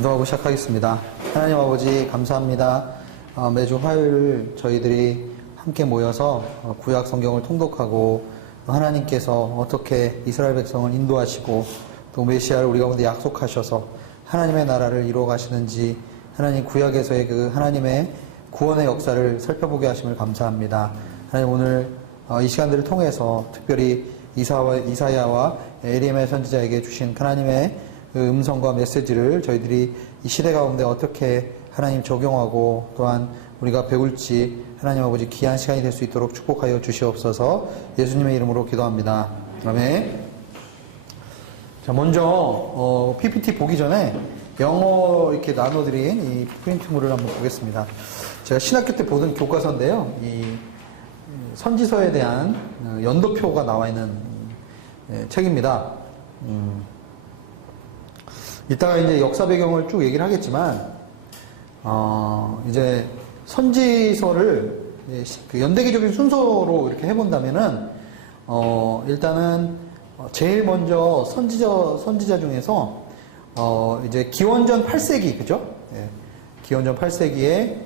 기도하고 시작하겠습니다. 하나님 아버지 감사합니다. 매주 화요일 저희들이 함께 모여서 구약 성경을 통독하고 하나님께서 어떻게 이스라엘 백성을 인도하시고 또 메시아를 우리 가운데 약속하셔서 하나님의 나라를 이루어 가시는지 하나님 구약에서의 그 하나님의 구원의 역사를 살펴보게 하심을 감사합니다. 하나님 오늘 이 시간들을 통해서 특별히 이사야와 에레미야 선지자에게 주신 하나님의 그 음성과 메시지를 저희들이 이 시대 가운데 어떻게 하나님 적용하고 또한 우리가 배울지 하나님 아버지 귀한 시간이 될 수 있도록 축복하여 주시옵소서. 예수님의 이름으로 기도합니다. 아멘. 자, 먼저 PPT 보기 전에 영어 이렇게 나눠드린 이 프린트물을 한번 보겠습니다. 제가 신학교 때 보던 교과서인데요. 이 선지서에 대한 연도표가 나와 있는 책입니다. 이따가 이제 역사 배경을 쭉 얘기를 하겠지만, 이제 선지서를 그 연대기적인 순서로 이렇게 해본다면은, 일단은 제일 먼저 선지자 중에서, 이제 기원전 8세기, 그죠? 예, 기원전 8세기에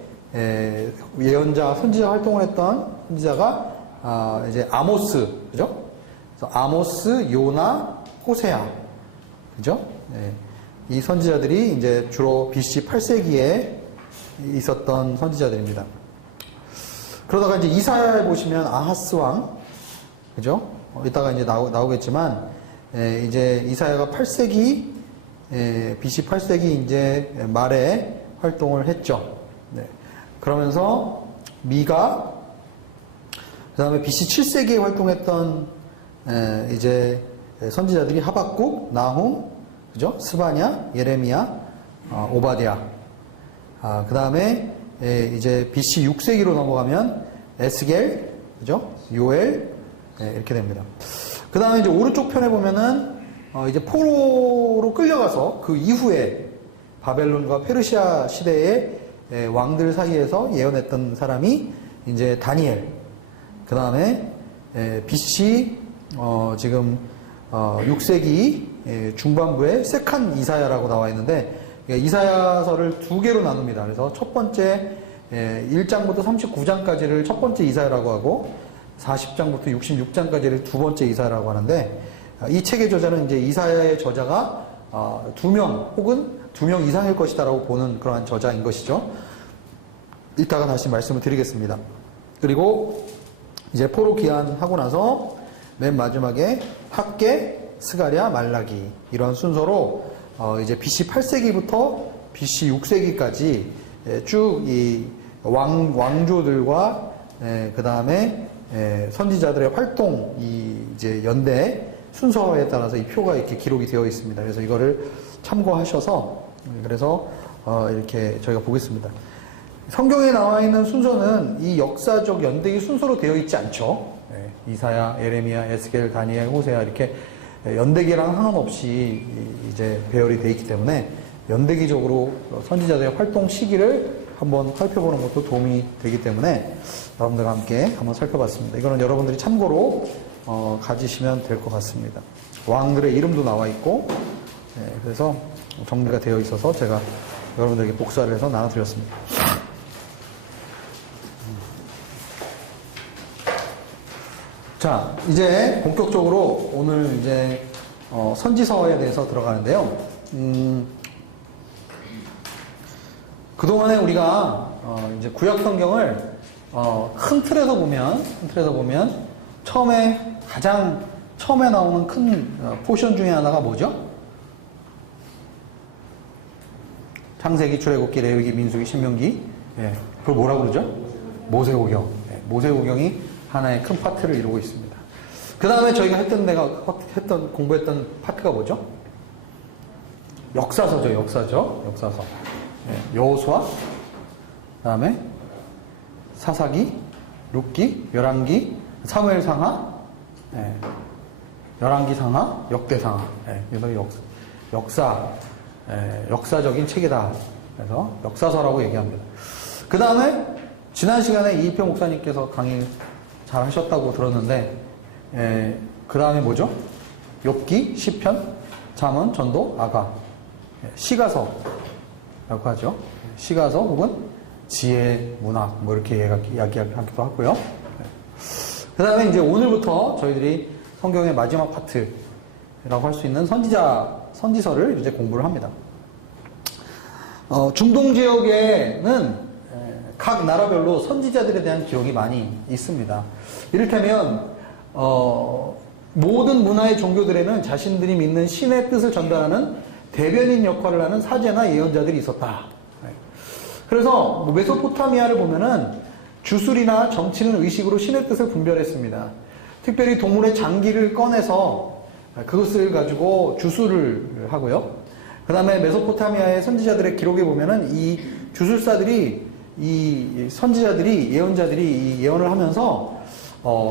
예언자, 선지자 활동을 했던 선지자가, 이제 아모스, 그죠? 그래서 아모스, 요나, 호세아, 그죠? 예. 이 선지자들이 이제 주로 BC 8세기에 있었던 선지자들입니다. 그러다가 이제 이사야에 보시면 아하스 왕, 그죠? 이따가 이제 나오겠지만, 이제 이사야가 8세기, BC 8세기 이제 말에 활동을 했죠. 네. 그러면서 미가, 그 다음에 BC 7세기에 활동했던, 이제 선지자들이 하박국, 나훔, 그죠? 스바냐, 예레미야, 오바댜. 그 다음에 이제 BC 6세기로 넘어가면 에스겔, 그죠? 요엘, 이렇게 됩니다. 그 다음에 이제 오른쪽 편에 보면은 이제 포로로 끌려가서 그 이후에 바벨론과 페르시아 시대의 왕들 사이에서 예언했던 사람이 이제 다니엘. 그 다음에 BC 지금 6세기 중반부에 세칸 이사야라고 나와 있는데, 이사야서를 두 개로 나눕니다. 그래서 첫 번째 1장부터 39장까지를 첫 번째 이사야라고 하고 40장부터 66장까지를 두 번째 이사야라고 하는데, 이 책의 저자는 이제 이사야의 저자가 2명 혹은 2명 이상일 것이다라고 보는 그러한 저자인 것이죠. 이따가 다시 말씀을 드리겠습니다. 그리고 이제 포로 귀환하고 나서 맨 마지막에 학개, 스가랴, 말라기, 이런 순서로 이제 BC 8세기부터 BC 6세기까지 쭉 이 왕조들과 그 다음에 선지자들의 활동, 이 이제 연대 순서에 따라서 이 표가 이렇게 기록이 되어 있습니다. 그래서 이거를 참고하셔서 그래서 이렇게 저희가 보겠습니다. 성경에 나와 있는 순서는 이 역사적 연대기 순서로 되어 있지 않죠. 이사야, 에레미야, 에스겔, 다니엘, 호세아 이렇게 연대기랑 상관없이 이제 배열이 되어 있기 때문에 연대기적으로 선지자들의 활동 시기를 한번 살펴보는 것도 도움이 되기 때문에 여러분들과 함께 한번 살펴봤습니다. 이거는 여러분들이 참고로 가지시면 될 것 같습니다. 왕들의 이름도 나와 있고, 그래서 정리가 되어 있어서 제가 여러분들에게 복사를 해서 나눠드렸습니다. 자, 이제 본격적으로 오늘 이제 선지서에 대해서 들어가는데요. 그동안에 우리가 이제 구약 성경을 큰 틀에서 보면 가장 처음에 나오는 큰 포션 중에 하나가 뭐죠? 창세기, 출애굽기, 레위기, 민수기, 신명기. 예, 그걸 뭐라고 그러죠? 모세오경. 예, 모세오경이 하나의 큰 파트를 이루고 있습니다. 그 다음에 저희가 공부했던 파트가 뭐죠? 역사서죠. 역사서. 예, 여호수아, 그 다음에 사사기, 룻기, 열왕기, 사무엘상하, 예, 열왕기상하, 역대상하. 예, 그래서 역사적인 책이다. 그래서 역사서라고 얘기합니다. 그 다음에 지난 시간에 이일평 목사님께서 강의 잘 하셨다고 들었는데, 그 다음에 뭐죠? 욥기, 시편, 잠언, 전도, 아가, 시가서, 하죠. 시가서 혹은 지혜 문학 뭐 이렇게 이야기하기도 하고요. 그 다음에 이제 오늘부터 저희들이 성경의 마지막 파트라고 할 수 있는 선지서를 이제 공부를 합니다. 중동 지역에는 각 나라별로 선지자들에 대한 기록이 많이 있습니다. 이를테면 모든 문화의 종교들에는 자신들이 믿는 신의 뜻을 전달하는 대변인 역할을 하는 사제나 예언자들이 있었다. 그래서 메소포타미아를 보면은 주술이나 정치는 의식으로 신의 뜻을 분별했습니다. 특별히 동물의 장기를 꺼내서 그것을 가지고 주술을 하고요. 그 다음에 메소포타미아의 선지자들의 기록에 보면은 이 주술사들이, 이 선지자들이, 예언자들이 이 예언을 하면서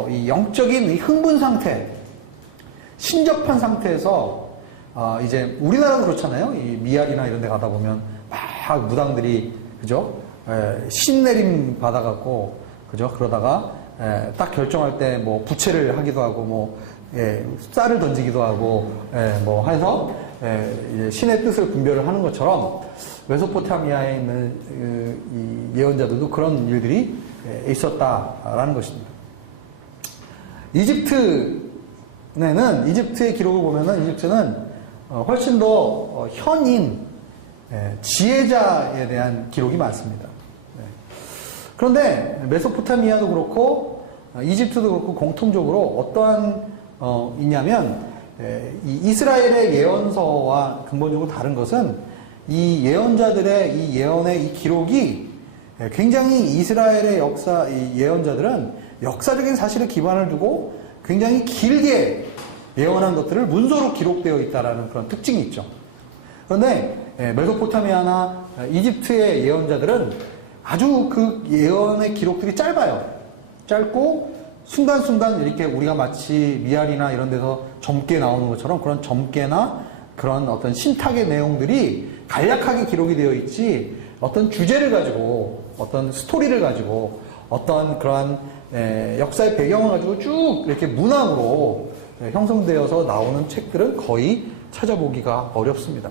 이 영적인 이 흥분 상태, 신접한 상태에서 이제 우리나라도 그렇잖아요. 이 미알이나 이런 데 가다 보면 막 무당들이, 그죠? 신내림 받아갖고, 그죠? 그러다가 딱 결정할 때 뭐 부채를 하기도 하고, 뭐 쌀을 던지기도 하고, 뭐 해서 이제 신의 뜻을 분별을 하는 것처럼 메소포타미아에 있는 이 예언자들도 그런 일들이 있었다라는 것입니다. 이집트의 기록을 보면은 이집트는 훨씬 더 현인, 지혜자에 대한 기록이 많습니다. 그런데 메소포타미아도 그렇고 이집트도 그렇고 공통적으로 어떠한 있냐면 이 이스라엘의 예언서와 근본적으로 다른 것은 이 예언자들의 이 예언의 이 기록이 굉장히 이스라엘의 이 예언자들은 역사적인 사실에 기반을 두고 굉장히 길게 예언한 것들을 문서로 기록되어 있다는 그런 특징이 있죠. 그런데 메소포타미아나 이집트의 예언자들은 아주 그 예언의 기록들이 짧아요. 짧고 순간순간 이렇게 우리가 마치 미알이나 이런 데서 점괘 나오는 것처럼 그런 점괘나 그런 어떤 신탁의 내용들이 간략하게 기록이 되어 있지 어떤 주제를 가지고 어떤 스토리를 가지고 어떤 그러한 역사의 배경을 가지고 쭉 이렇게 문학으로 형성되어서 나오는 책들은 거의 찾아보기가 어렵습니다.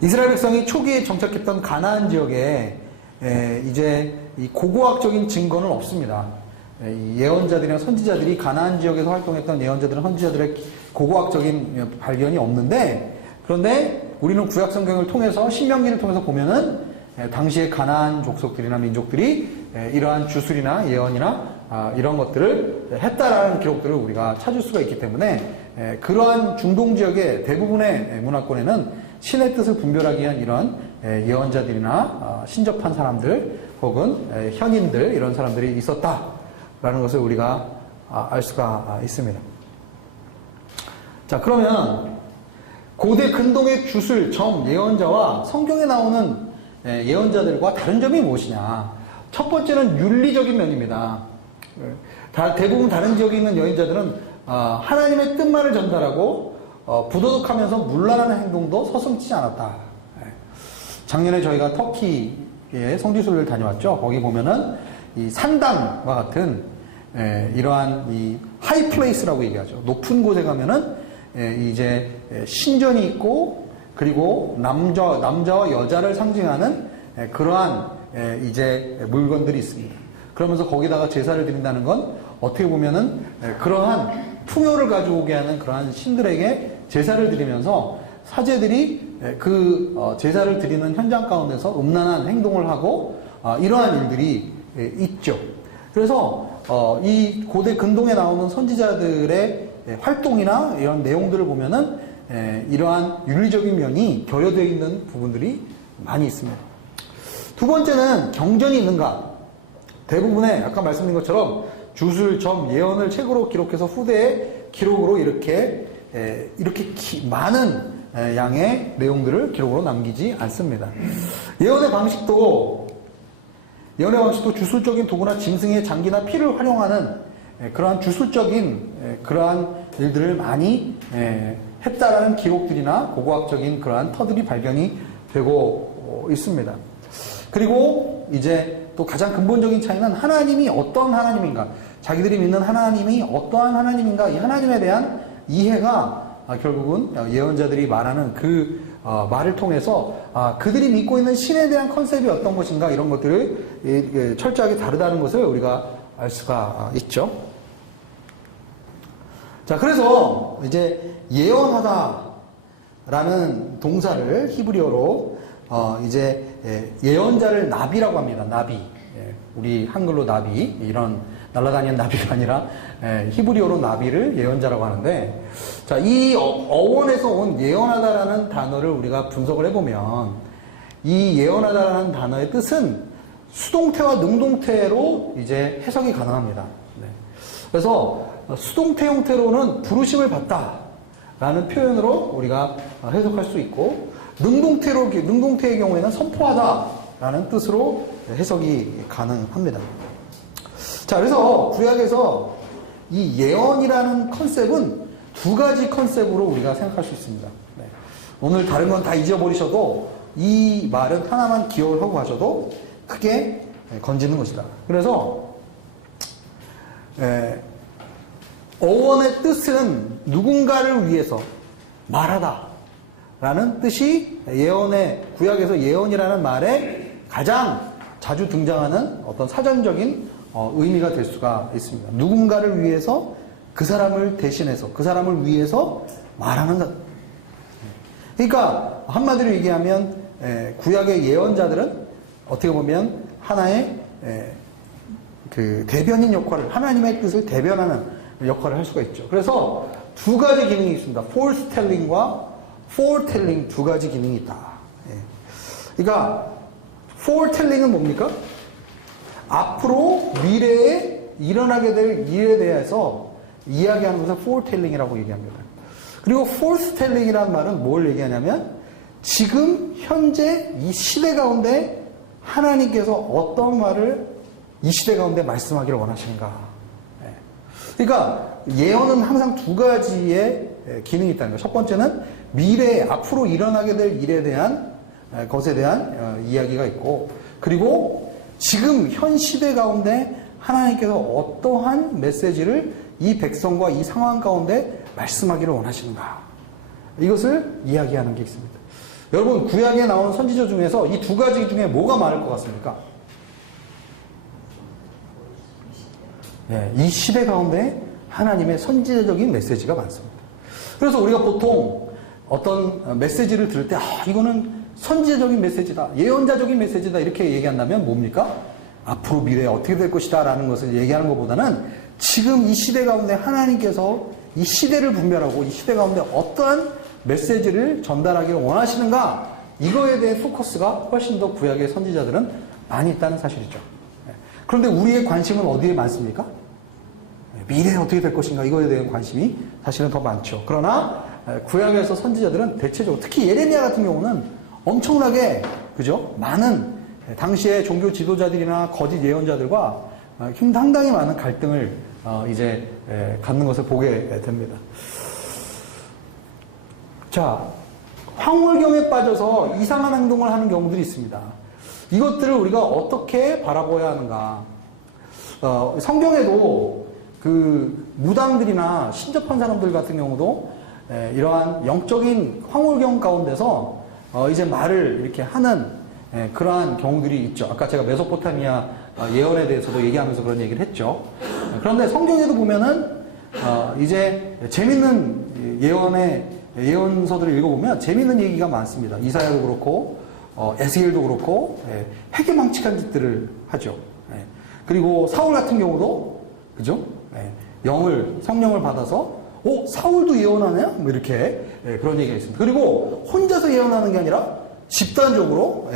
이스라엘 백성이 초기에 정착했던 가나안 지역에 이제 이 고고학적인 증거는 없습니다. 이 예언자들이나 선지자들이 가나안 지역에서 활동했던 예언자들이나 선지자들의 고고학적인 발견이 없는데, 그런데 우리는 구약 성경을 통해서 신명기를 통해서 보면은 당시의 가나안 족속들이나 민족들이 이러한 주술이나 예언이나 이런 것들을 했다라는 기록들을 우리가 찾을 수가 있기 때문에 그러한 중동 지역의 대부분의 문화권에는 신의 뜻을 분별하기 위한 이런 예언자들이나 신접한 사람들 혹은 현인들 이런 사람들이 있었다라는 것을 우리가 알 수가 있습니다. 자, 그러면 고대 근동의 주술, 점, 예언자와 성경에 나오는 예언자들과 다른 점이 무엇이냐? 첫 번째는 윤리적인 면입니다. 대부분 다른 지역에 있는 예언자들은 하나님의 뜻만을 전달하고 부도덕하면서 문란하는 행동도 서슴지 않았다. 작년에 저희가 터키에 성지순례를 다녀왔죠. 거기 보면은 이 산당과 같은 이러한 이 하이플레이스라고 얘기하죠. 높은 곳에 가면은 이제 신전이 있고 그리고 남자와 여자를 상징하는 그러한 이제 물건들이 있습니다. 그러면서 거기다가 제사를 드린다는 건 어떻게 보면은 그러한 풍요를 가져오게 하는 그러한 신들에게 제사를 드리면서 사제들이 그 제사를 드리는 현장 가운데서 음란한 행동을 하고 이러한 일들이 있죠. 그래서 이 고대 근동에 나오는 선지자들의 활동이나 이런 내용들을 보면은 이러한 윤리적인 면이 결여되어 있는 부분들이 많이 있습니다. 두 번째는 경전이 있는가? 대부분의 아까 말씀드린 것처럼 주술, 점, 예언을 책으로 기록해서 후대의 기록으로 이렇게 많은 양의 내용들을 기록으로 남기지 않습니다. 예언의 방식도 주술적인 도구나 짐승의 장기나 피를 활용하는 그러한 주술적인 그러한 일들을 많이 했다라는 기록들이나 고고학적인 그러한 터들이 발견이 되고 있습니다. 그리고 이제 또 가장 근본적인 차이는 하나님이 어떤 하나님인가, 자기들이 믿는 하나님이 어떠한 하나님인가, 이 하나님에 대한 이해가 결국은 예언자들이 말하는 그 말을 통해서 그들이 믿고 있는 신에 대한 컨셉이 어떤 것인가 이런 것들을 철저하게 다르다는 것을 우리가 알 수가 있죠. 자, 그래서 이제 예언하다라는 동사를 히브리어로 이제 예언자를 나비라고 합니다. 나비. 우리 한글로 나비, 이런 날아다니는 나비가 아니라 히브리어로 나비를 예언자라고 하는데, 자, 이 어원에서 온 예언하다라는 단어를 우리가 분석을 해보면 이 예언하다라는 단어의 뜻은 수동태와 능동태로 이제 해석이 가능합니다. 네. 그래서 수동태 형태로는 부르심을 받다라는 표현으로 우리가 해석할 수 있고, 능동태의 경우에는 선포하다라는 뜻으로 해석이 가능합니다. 자, 그래서 구약에서 이 예언이라는 컨셉은 두 가지 컨셉으로 우리가 생각할 수 있습니다. 네. 오늘 다른 건 다 잊어버리셔도 이 말은 하나만 기억을 하고 가셔도 크게 건지는 것이다. 그래서 어원의 뜻은 누군가를 위해서 말하다 라는 뜻이 구약에서 예언이라는 말에 가장 자주 등장하는 어떤 사전적인 의미가 될 수가 있습니다. 누군가를 위해서 그 사람을 대신해서 그 사람을 위해서 말하는 것. 그러니까 한마디로 얘기하면 구약의 예언자들은 어떻게 보면 하나의 그 대변인 역할을, 하나님의 뜻을 대변하는 역할을 할 수가 있죠. 그래서 두 가지 기능이 있습니다. foretelling과 foretelling 두 가지 기능이 있다. 그러니까 foretelling은 뭡니까? 앞으로 미래에 일어나게 될 일에 대해서 이야기하는 것을 foretelling이라고 얘기합니다. 그리고 foretelling이라는 말은 뭘 얘기하냐면 지금 현재 이 시대 가운데 하나님께서 어떤 말을 이 시대 가운데 말씀하기를 원하시는가. 그러니까 예언은 항상 두 가지의 기능이 있다는 거예요. 첫 번째는 미래에 앞으로 일어나게 될 일에 대한 것에 대한 이야기가 있고, 그리고 지금 현 시대 가운데 하나님께서 어떠한 메시지를 이 백성과 이 상황 가운데 말씀하기를 원하시는가, 이것을 이야기하는 게 있습니다. 여러분, 구약에 나오는 선지자 중에서 이 두 가지 중에 뭐가 많을 것 같습니까? 이 시대 가운데 하나님의 선지자적인 메시지가 많습니다. 그래서 우리가 보통 어떤 메시지를 들을 때 이거는 선지자적인 메시지다, 예언자적인 메시지다 이렇게 얘기한다면 뭡니까? 앞으로 미래에 어떻게 될 것이다 라는 것을 얘기하는 것보다는 지금 이 시대 가운데 하나님께서 이 시대를 분별하고 이 시대 가운데 어떠한 메시지를 전달하기를 원하시는가, 이거에 대해 포커스가 훨씬 더 구약의 선지자들은 많이 있다는 사실이죠. 그런데 우리의 관심은 어디에 많습니까? 미래에 어떻게 될 것인가, 이거에 대한 관심이 사실은 더 많죠. 그러나 구약에서 선지자들은 대체적으로, 특히 예레미야 같은 경우는 엄청나게, 그죠? 많은 당시의 종교 지도자들이나 거짓 예언자들과 상당히 많은 갈등을 이제 갖는 것을 보게 됩니다. 자, 황홀경에 빠져서 이상한 행동을 하는 경우들이 있습니다. 이것들을 우리가 어떻게 바라봐야 하는가? 성경에도 그 무당들이나 신접한 사람들 같은 경우도 이러한 영적인 황홀경 가운데서 이제 말을 이렇게 하는 그러한 경우들이 있죠. 아까 제가 메소포타미아 예언에 대해서도 얘기하면서 그런 얘기를 했죠. 그런데 성경에도 보면은 이제 재밌는 예언서들을 읽어보면 재밌는 얘기가 많습니다. 이사야도 그렇고 에스겔도 그렇고 회개망측한 짓들을 하죠. 그리고 사울 같은 경우도, 그죠? 성령을 받아서 사울도 예언하냐? 뭐 이렇게 그런 얘기가 있습니다. 그리고 혼자서 예언하는 게 아니라 집단적으로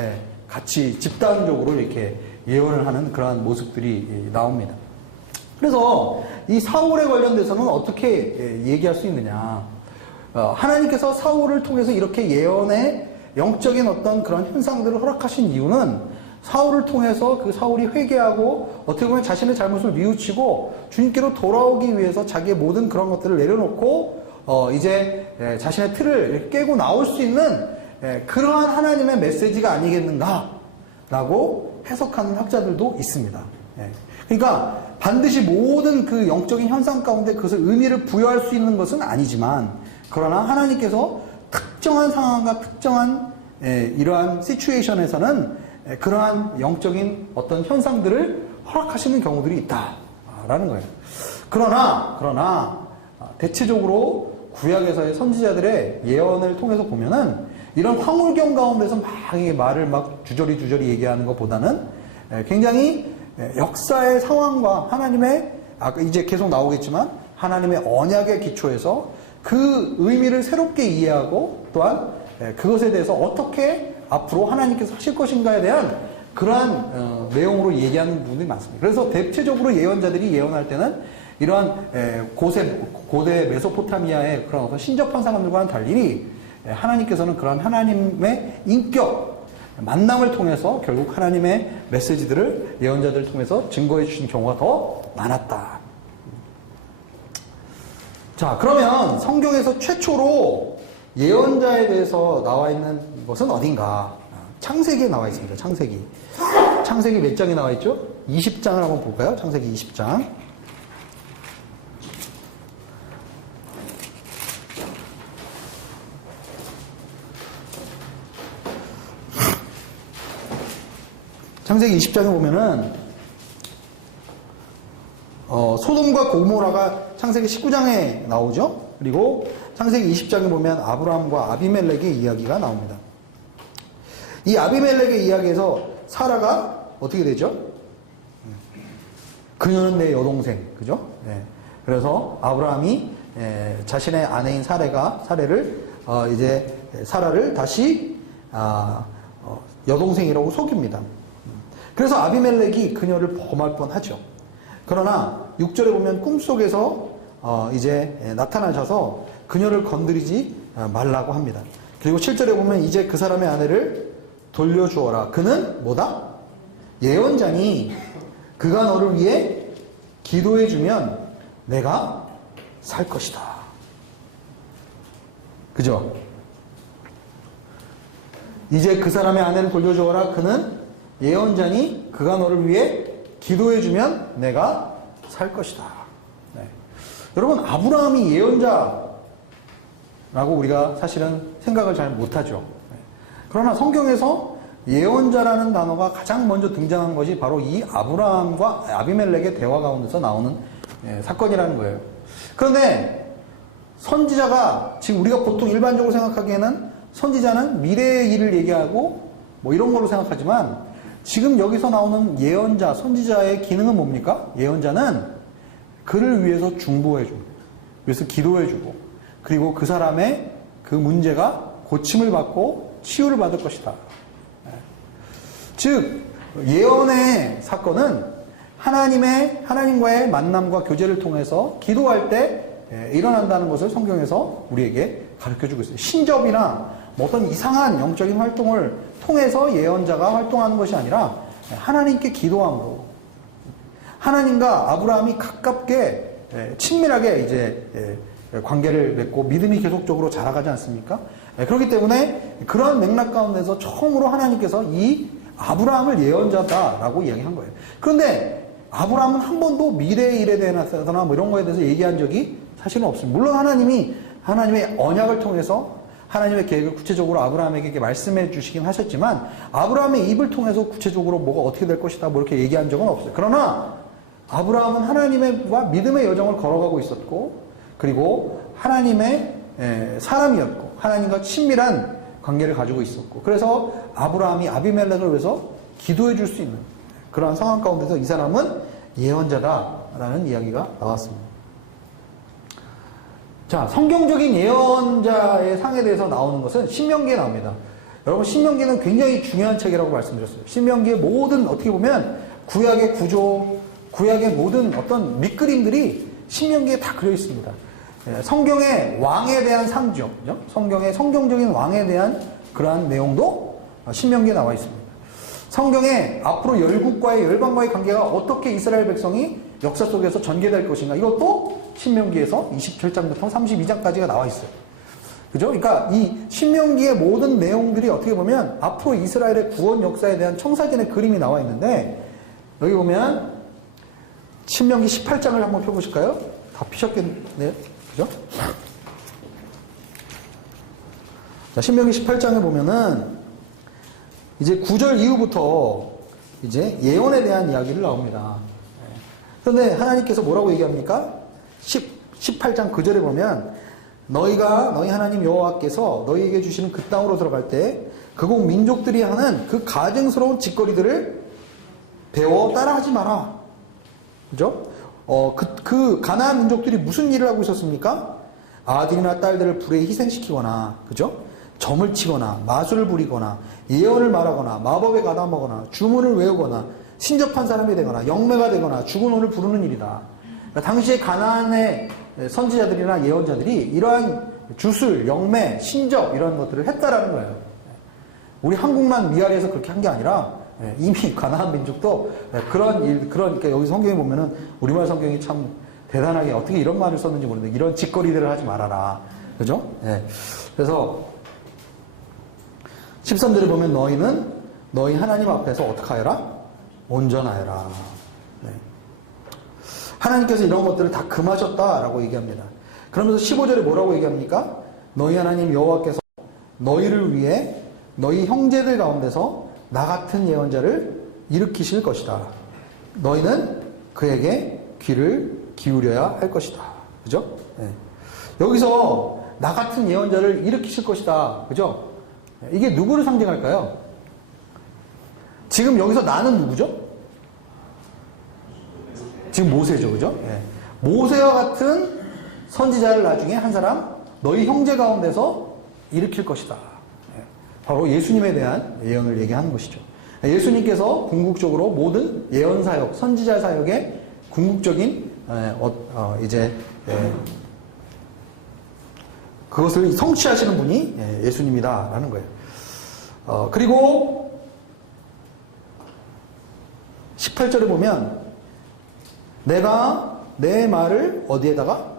같이 집단적으로 이렇게 예언을 하는 그러한 모습들이 나옵니다. 그래서 이 사울에 관련돼서는 어떻게 얘기할 수 있느냐? 하나님께서 사울을 통해서 이렇게 예언의 영적인 어떤 그런 현상들을 허락하신 이유는 사울을 통해서 그 사울이 회개하고 어떻게 보면 자신의 잘못을 뉘우치고 주님께로 돌아오기 위해서 자기의 모든 그런 것들을 내려놓고 이제 자신의 틀을 깨고 나올 수 있는 그러한 하나님의 메시지가 아니겠는가 라고 해석하는 학자들도 있습니다. 그러니까 반드시 모든 그 영적인 현상 가운데 그것을 의미를 부여할 수 있는 것은 아니지만, 그러나 하나님께서 특정한 상황과 특정한 이러한 시츄에이션에서는 그러한 영적인 어떤 현상들을 허락하시는 경우들이 있다라는 거예요. 그러나 대체적으로 구약에서의 선지자들의 예언을 통해서 보면은 이런 황홀경 가운데서 막 말을 막 주저리 얘기하는 것보다는 굉장히 역사의 상황과 하나님의 이제 계속 나오겠지만 하나님의 언약의 기초에서 그 의미를 새롭게 이해하고 또한 그것에 대해서 어떻게 앞으로 하나님께서 하실 것인가에 대한 그러한 내용으로 얘기하는 부분이 많습니다. 그래서 대체적으로 예언자들이 예언할 때는 이러한 고대 메소포타미아의 그런 어떤 신접한 사람들과는 달리 하나님께서는 그런 하나님의 인격, 만남을 통해서 결국 하나님의 메시지들을 예언자들을 통해서 증거해 주신 경우가 더 많았다. 자, 그러면 성경에서 최초로 예언자에 대해서 나와 있는 것은 어딘가? 창세기에 나와 있습니다. 창세기 몇 장에 나와 있죠? 20장을 한번 볼까요? 창세기 20장. 창세기 20장에 보면은 소돔과 고모라가 창세기 19장에 나오죠. 그리고 창세기 20장에 보면 아브라함과 아비멜렉의 이야기가 나옵니다. 이 아비멜렉의 이야기에서 사라가 어떻게 되죠? 그녀는 내 여동생, 그죠? 네. 그래서 아브라함이 자신의 아내인 사례를 이제 사라를 다시 여동생이라고 속입니다. 그래서 아비멜렉이 그녀를 범할 뻔하죠. 그러나 6절에 보면 꿈속에서 이제 나타나셔서 그녀를 건드리지 말라고 합니다. 그리고 7절에 보면 이제 그 사람의 아내를 돌려주어라. 그는 뭐다? 예언자니 그가 너를 위해 기도해주면 내가 살 것이다. 그죠? 이제 그 사람의 아내를 돌려주어라. 그는 예언자니 그가 너를 위해 기도해주면 내가 살 것이다. 네. 여러분, 아브라함이 예언자라고 우리가 사실은 생각을 잘 못하죠. 네. 그러나 성경에서 예언자라는 단어가 가장 먼저 등장한 것이 바로 이 아브라함과 아비멜렉의 대화 가운데서 나오는 사건이라는 거예요. 그런데 선지자가 지금 우리가 보통 일반적으로 생각하기에는 선지자는 미래의 일을 얘기하고 뭐 이런 걸로 생각하지만 지금 여기서 나오는 예언자, 선지자의 기능은 뭡니까? 예언자는 그를 위해서 중보해주고, 위해서 기도해주고, 그리고 그 사람의 그 문제가 고침을 받고 치유를 받을 것이다. 즉, 예언의 사건은 하나님과의 만남과 교제를 통해서 기도할 때 일어난다는 것을 성경에서 우리에게 가르쳐주고 있어요. 신접이나 어떤 이상한 영적인 활동을 통해서 예언자가 활동하는 것이 아니라 하나님께 기도함으로 하나님과 아브라함이 가깝게 친밀하게 이제 관계를 맺고 믿음이 계속적으로 자라가지 않습니까? 그렇기 때문에 그런 맥락 가운데서 처음으로 하나님께서 이 아브라함을 예언자다라고 이야기한 거예요. 그런데 아브라함은 한 번도 미래의 일에 대해서나 뭐 이런 거에 대해서 얘기한 적이 사실은 없습니다. 물론 하나님의 언약을 통해서 하나님의 계획을 구체적으로 아브라함에게 말씀해 주시긴 하셨지만 아브라함의 입을 통해서 구체적으로 뭐가 어떻게 될 것이다 뭐 이렇게 얘기한 적은 없어요. 그러나 아브라함은 하나님과 믿음의 여정을 걸어가고 있었고 그리고 하나님의 사람이었고 하나님과 친밀한 관계를 가지고 있었고 그래서 아브라함이 아비멜렉을 위해서 기도해 줄 수 있는 그러한 상황 가운데서 이 사람은 예언자다라는 이야기가 나왔습니다. 자, 성경적인 예언자의 상에 대해서 나오는 것은 신명기에 나옵니다. 여러분, 신명기는 굉장히 중요한 책이라고 말씀드렸어요. 신명기의 모든, 어떻게 보면, 구약의 구조, 구약의 모든 어떤 밑그림들이 신명기에 다 그려 있습니다. 성경의 왕에 대한 상징, 성경의 성경적인 왕에 대한 그러한 내용도 신명기에 나와 있습니다. 성경에 앞으로 열국과의 열방과의 관계가 어떻게 이스라엘 백성이 역사 속에서 전개될 것인가 이것도 신명기에서 27장부터 32장까지가 나와 있어요. 그죠? 그러니까 이 신명기의 모든 내용들이 어떻게 보면 앞으로 이스라엘의 구원 역사에 대한 청사진의 그림이 나와 있는데 여기 보면 신명기 18장을 한번 펴보실까요? 다 피셨겠네요. 그죠? 자, 신명기 18장에 보면은 이제 9절 이후부터 이제 예언에 대한 이야기를 나옵니다. 그런데 하나님께서 뭐라고 얘기합니까? 18장 9절에 보면 너희 하나님 여호와께서 너희에게 주시는 그 땅으로 들어갈 때 그곳 민족들이 하는 그 가증스러운 짓거리들을 배워 따라하지 마라. 그죠? 그 가나안 민족들이 무슨 일을 하고 있었습니까? 아들이나 딸들을 불에 희생시키거나, 그죠? 점을 치거나, 마술을 부리거나, 예언을 말하거나, 마법에 가담하거나, 주문을 외우거나, 신접한 사람이 되거나, 영매가 되거나, 죽은 혼을 부르는 일이다. 그러니까 당시에 가나안의 선지자들이나 예언자들이 이러한 주술, 영매, 신접 이런 것들을 했다라는 거예요. 우리 한국만 미아리에서 그렇게 한 게 아니라 이미 가나안 민족도 그러니까 여기 성경에 보면은 우리말 성경이 참 대단하게 어떻게 이런 말을 썼는지 모르는데 이런 짓거리들을 하지 말아라. 그죠? 그래서 13절에 보면 너희는 너희 하나님 앞에서 어떻게 하여라? 온전하여라. 하나님께서 이런 것들을 다 금하셨다라고 얘기합니다. 그러면서 15절에 뭐라고 얘기합니까? 너희 하나님 여호와께서 너희를 위해 너희 형제들 가운데서 나 같은 예언자를 일으키실 것이다. 너희는 그에게 귀를 기울여야 할 것이다. 그죠? 여기서 나 같은 예언자를 일으키실 것이다. 그죠? 이게 누구를 상징할까요? 지금 여기서 나는 누구죠? 지금 모세죠. 그죠? 모세와 같은 선지자를 나중에 한 사람 너희 형제 가운데서 일으킬 것이다. 바로 예수님에 대한 예언을 얘기하는 것이죠. 예수님께서 궁극적으로 모든 예언 사역, 선지자 사역의 궁극적인 그것을 성취하시는 분이 예수님이다라는 거예요. 그리고 18절에 보면 내가 내 말을 어디에다가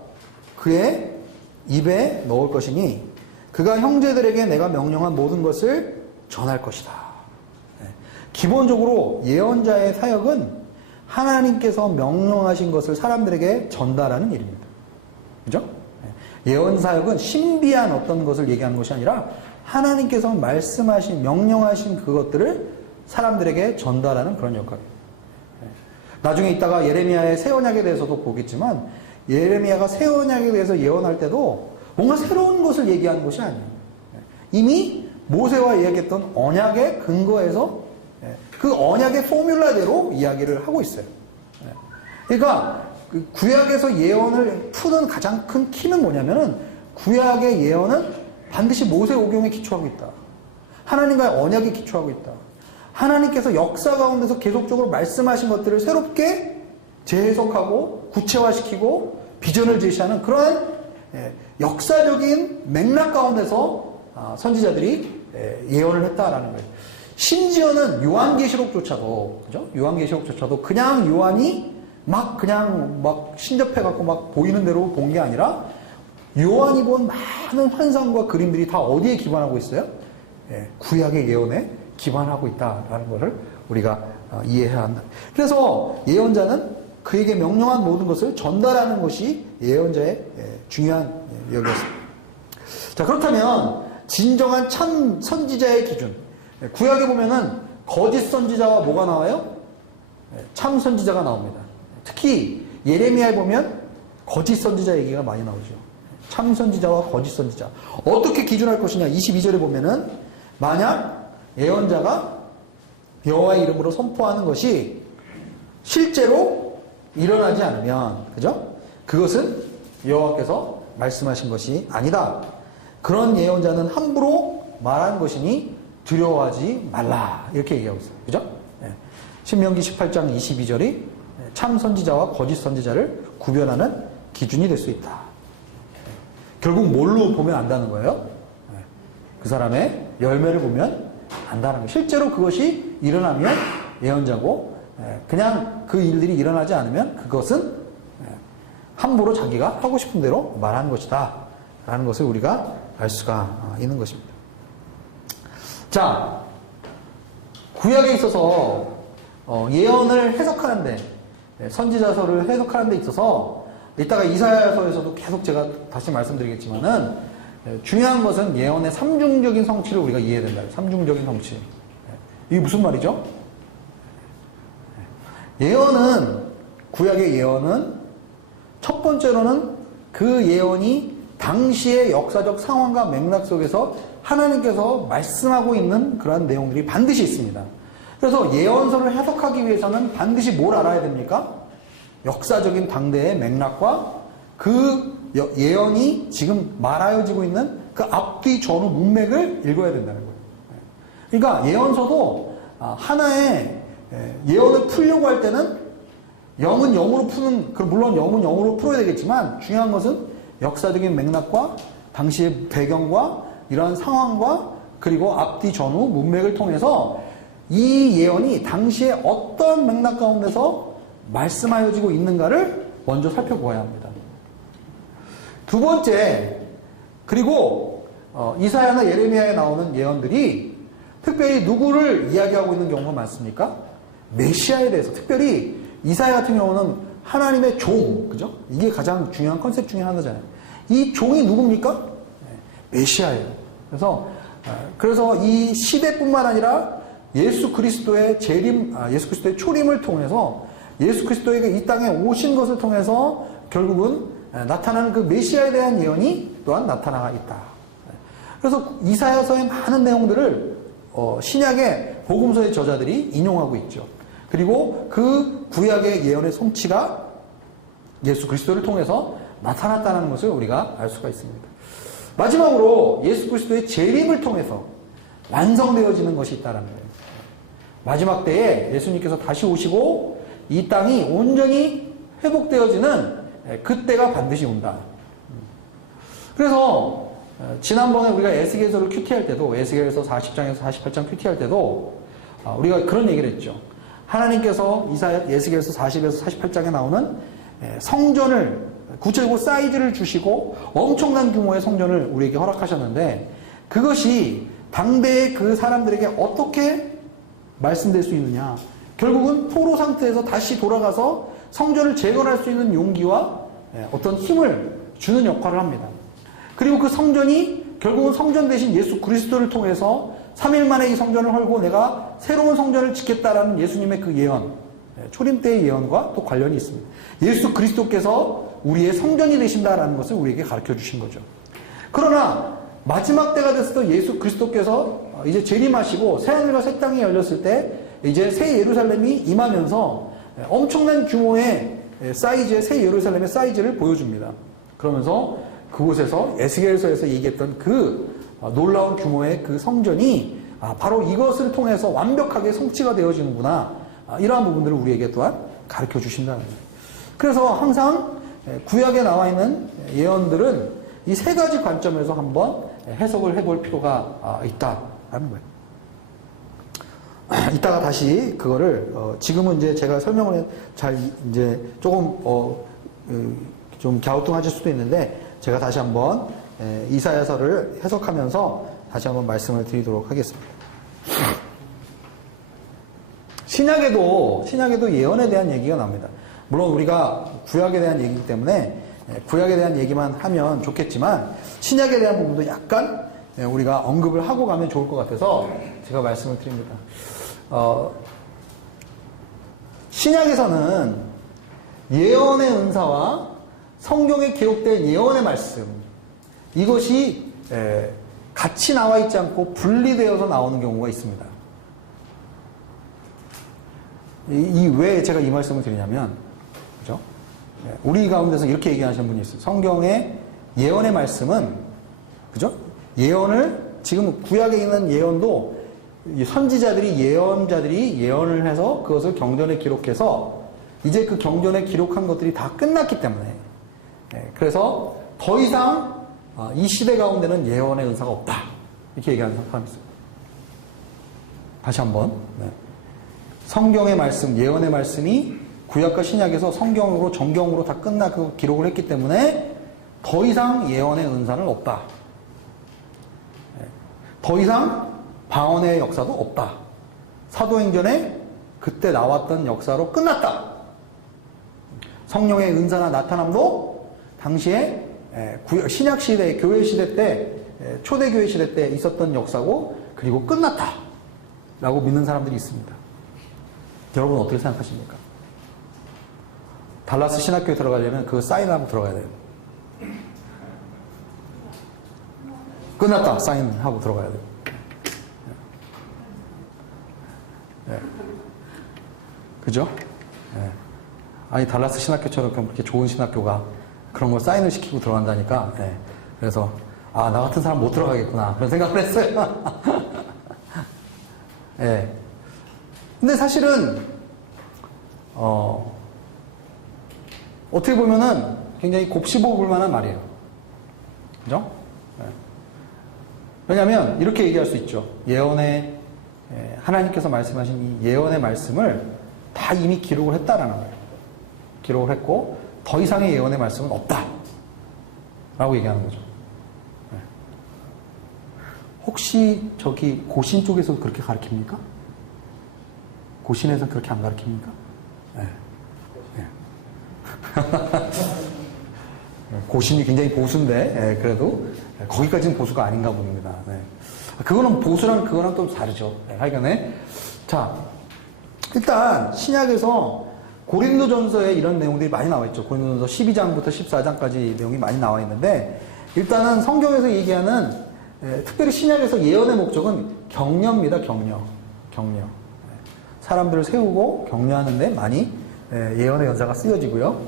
그의 입에 넣을 것이니 그가 형제들에게 내가 명령한 모든 것을 전할 것이다. 기본적으로 예언자의 사역은 하나님께서 명령하신 것을 사람들에게 전달하는 일입니다. 그죠? 예언 사역은 신비한 어떤 것을 얘기하는 것이 아니라 하나님께서 말씀하신, 명령하신 그것들을 사람들에게 전달하는 그런 역할이에요. 나중에 이따가 예레미야의 새 언약에 대해서도 보겠지만 예레미야가 새 언약에 대해서 예언할 때도 뭔가 새로운 것을 얘기하는 것이 아니에요. 이미 모세와 이야기했던 언약의 근거에서 그 언약의 포뮬라대로 이야기를 하고 있어요. 그러니까 구약에서 예언을 푸는 가장 큰 키는 뭐냐면은 구약의 예언은 반드시 모세 오경에 기초하고 있다. 하나님과의 언약에 기초하고 있다. 하나님께서 역사 가운데서 계속적으로 말씀하신 것들을 새롭게 재해석하고 구체화시키고 비전을 제시하는 그러한 역사적인 맥락 가운데서 선지자들이 예언을 했다라는 거예요. 심지어는 요한계시록조차도, 그죠? 요한계시록조차도 그냥 요한이 그냥 신접해갖고 막 보이는 대로 본 게 아니라 요한이 본 많은 환상과 그림들이 다 어디에 기반하고 있어요? 구약의 예언에 기반하고 있다라는 것을 우리가 이해해야 한다. 그래서 예언자는 그에게 명령한 모든 것을 전달하는 것이 예언자의 중요한 역이었습니다. 자, 그렇다면 진정한 참 선지자의 기준. 구약에 보면은 거짓 선지자와 뭐가 나와요? 참 선지자가 나옵니다. 특히 예레미야에 보면 거짓 선지자 얘기가 많이 나오죠. 참 선지자와 거짓 선지자. 어떻게 기준할 것이냐? 22절에 보면은 만약 예언자가 여호와의 이름으로 선포하는 것이 실제로 일어나지 않으면, 그죠? 그것은 여호와께서 말씀하신 것이 아니다. 그런 예언자는 함부로 말하는 것이니 두려워하지 말라. 이렇게 얘기하고 있어요. 그죠? 신명기 18장 22절이 참 선지자와 거짓 선지자를 구별하는 기준이 될 수 있다. 결국 뭘로 보면 안다는 거예요? 그 사람의 열매를 보면 안다는 거예요. 실제로 그것이 일어나면 예언자고, 그냥 그 일들이 일어나지 않으면 그것은 함부로 자기가 하고 싶은 대로 말하는 것이다. 라는 것을 우리가 알 수가 있는 것입니다. 자, 구약에 있어서 예언을 해석하는데, 선지자서를 해석하는 데 있어서 이따가 이사야서에서도 계속 제가 다시 말씀드리겠지만은 중요한 것은 예언의 삼중적인 성취를 우리가 이해해야 된다. 삼중적인 성취. 이게 무슨 말이죠? 예언은, 구약의 예언은 첫 번째로는 그 예언이 당시의 역사적 상황과 맥락 속에서 하나님께서 말씀하고 있는 그러한 내용들이 반드시 있습니다. 그래서 예언서를 해석하기 위해서는 반드시 뭘 알아야 됩니까? 역사적인 당대의 맥락과 그 예언이 지금 말하여지고 있는 그 앞뒤 전후 문맥을 읽어야 된다는 거예요. 그러니까 예언서도 하나의 예언을 풀려고 할 때는 영은 영으로 푸는, 물론 영은 영으로 풀어야 되겠지만 중요한 것은 역사적인 맥락과 당시의 배경과 이러한 상황과 그리고 앞뒤 전후 문맥을 통해서 이 예언이 당시에 어떤 맥락 가운데서 말씀하여지고 있는가를 먼저 살펴보아야 합니다. 두 번째, 그리고 이사야나 예레미야에 나오는 예언들이 특별히 누구를 이야기하고 있는 경우가 많습니까? 메시아에 대해서, 특별히 이사야 같은 경우는 하나님의 종, 그죠? 이게 가장 중요한 컨셉 중에 하나잖아요. 이 종이 누굽니까? 메시아예요. 그래서 이 시대뿐만 아니라 예수 그리스도의 예수 그리스도의 초림을 통해서 예수 그리스도에게 이 땅에 오신 것을 통해서 결국은 나타나는 그 메시아에 대한 예언이 또한 나타나 있다. 그래서 이사야서의 많은 내용들을 신약의 복음서의 저자들이 인용하고 있죠. 그리고 그 구약의 예언의 성취가 예수 그리스도를 통해서 나타났다는 것을 우리가 알 수가 있습니다. 마지막으로 예수 그리스도의 재림을 통해서 완성되어지는 것이 있다는 거예요. 마지막 때에 예수님께서 다시 오시고 이 땅이 온전히 회복되어지는 그때가 반드시 온다. 그래서 지난번에 우리가 에스겔서를 큐티할 때도, 에스겔서 40장에서 48장 큐티할 때도 우리가 그런 얘기를 했죠. 하나님께서 에스겔서 40에서 48장에 나오는 성전을 구체적으로 사이즈를 주시고 엄청난 규모의 성전을 우리에게 허락하셨는데 그것이 당대의 그 사람들에게 어떻게 말씀될 수 있느냐. 결국은 포로 상태에서 다시 돌아가서 성전을 재건할 수 있는 용기와 어떤 힘을 주는 역할을 합니다. 그리고 그 성전이 결국은 성전 대신 예수 그리스도를 통해서 3일 만에 이 성전을 헐고 내가 새로운 성전을 짓겠다라는 예수님의 그 예언, 초림 때의 예언과 또 관련이 있습니다. 예수 그리스도께서 우리의 성전이 되신다라는 것을 우리에게 가르쳐 주신 거죠. 그러나 마지막 때가 됐을 때 예수 그리스도께서 이제 재림하시고 새하늘과 새 땅이 열렸을 때 이제 새 예루살렘이 임하면서 엄청난 규모의 사이즈의 새 예루살렘의 사이즈를 보여줍니다. 그러면서 그곳에서 에스겔서에서 얘기했던 그 놀라운 규모의 그 성전이 바로 이것을 통해서 완벽하게 성취가 되어지는구나. 이러한 부분들을 우리에게 또한 가르쳐 주신다는 거예요. 그래서 항상 구약에 나와 있는 예언들은 이 세 가지 관점에서 한번 해석을 해볼 필요가 있다라는 거예요. 이따가 다시 그거를 지금은 이제 제가 설명을 잘 이제 조금 좀 갸우뚱하실 수도 있는데 제가 다시 한번 이사야서를 해석하면서 다시 한번 말씀을 드리도록 하겠습니다. 신약에도 예언에 대한 얘기가 나옵니다. 물론 우리가 구약에 대한 얘기이기 때문에 구약에 대한 얘기만 하면 좋겠지만 신약에 대한 부분도 약간 우리가 언급을 하고 가면 좋을 것 같아서 제가 말씀을 드립니다. 신약에서는 예언의 은사와 성경에 기록된 예언의 말씀, 이것이 같이 나와 있지 않고 분리되어서 나오는 경우가 있습니다. 왜 제가 이 말씀을 드리냐면, 그죠? 우리 가운데서 이렇게 얘기하시는 분이 있어요. 성경의 예언의 말씀은, 그죠? 예언을, 지금 구약에 있는 예언도 선지자들이, 예언자들이 예언을 해서 그것을 경전에 기록해서 이제 그 경전에 기록한 것들이 다 끝났기 때문에 그래서 더 이상 이 시대 가운데는 예언의 은사가 없다. 이렇게 얘기하는 사람이 있어요. 다시 한번. 성경의 말씀, 예언의 말씀이 구약과 신약에서 성경으로, 정경으로 다 끝나고 기록을 했기 때문에 더 이상 예언의 은사는 없다. 더 이상 방언의 역사도 없다. 사도행전에 그때 나왔던 역사로 끝났다. 성령의 은사나 나타남도 당시에 신약 시대, 교회 시대 때, 초대교회 시대 때 있었던 역사고, 그리고 끝났다. 라고 믿는 사람들이 있습니다. 여러분 어떻게 생각하십니까? 달라스 신학교에 들어가려면 그 사인을 하고 들어가야 돼요. 끝났다. 사인하고 들어가야 돼요. 네. 그죠? 네. 아니, 달라스 신학교처럼 그렇게 좋은 신학교가 그런 걸 사인을 시키고 들어간다니까. 네. 그래서, 나 같은 사람 못 들어가겠구나. 그런 생각을 했어요. 네. 근데 사실은, 어떻게 보면은 굉장히 곱씹어 볼 만한 말이에요. 그죠? 네. 왜냐면, 이렇게 얘기할 수 있죠. 하나님께서 말씀하신 이 예언의 말씀을 다 이미 기록을 했다라는 거예요. 기록을 했고, 더 이상의 예언의 말씀은 없다. 라고 얘기하는 거죠. 네. 혹시 저기 고신 쪽에서도 그렇게 가르칩니까? 고신에서 그렇게 안 가르칩니까? 네. 네. 고신이 굉장히 보수인데, 그래도 거기까지는 보수가 아닌가 봅니다. 네. 그거는 보수랑 그거랑 좀 다르죠. 하여간에. 자, 일단 신약에서 고린도전서에 이런 내용들이 많이 나와 있죠. 고린도전서 12장부터 14장까지 내용이 많이 나와 있는데, 일단은 성경에서 얘기하는, 특별히 신약에서 예언의 목적은 격려입니다. 격려. 사람들을 세우고 격려하는데 많이 예언의 연사가 쓰여지고요.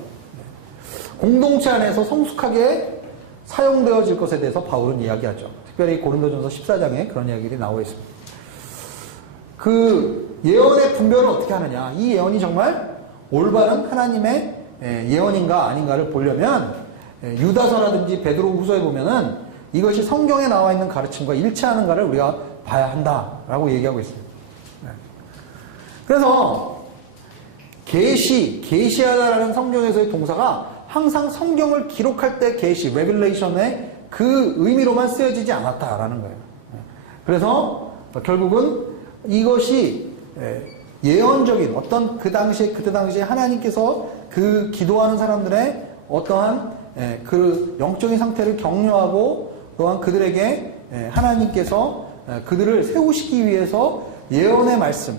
공동체 안에서 성숙하게 사용되어질 것에 대해서 바울은 이야기하죠. 특별히 고린도전서 14장에 그런 이야기들이 나와 있습니다. 그 예언의 분별을 어떻게 하느냐. 이 예언이 정말 올바른 하나님의 예언인가 아닌가를 보려면 유다서라든지 베드로후서에 보면은 이것이 성경에 나와 있는 가르침과 일치하는가를 우리가 봐야 한다라고 얘기하고 있습니다. 그래서 계시하다라는 성경에서의 동사가 항상 성경을 기록할 때 레벨레이션의 그 의미로만 쓰여지지 않았다라는 거예요. 그래서 결국은 이것이 예언적인 어떤 그때 당시에 하나님께서 그 기도하는 사람들의 어떠한 그 영적인 상태를 격려하고 또한 그들에게 하나님께서 그들을 세우시기 위해서 예언의 말씀,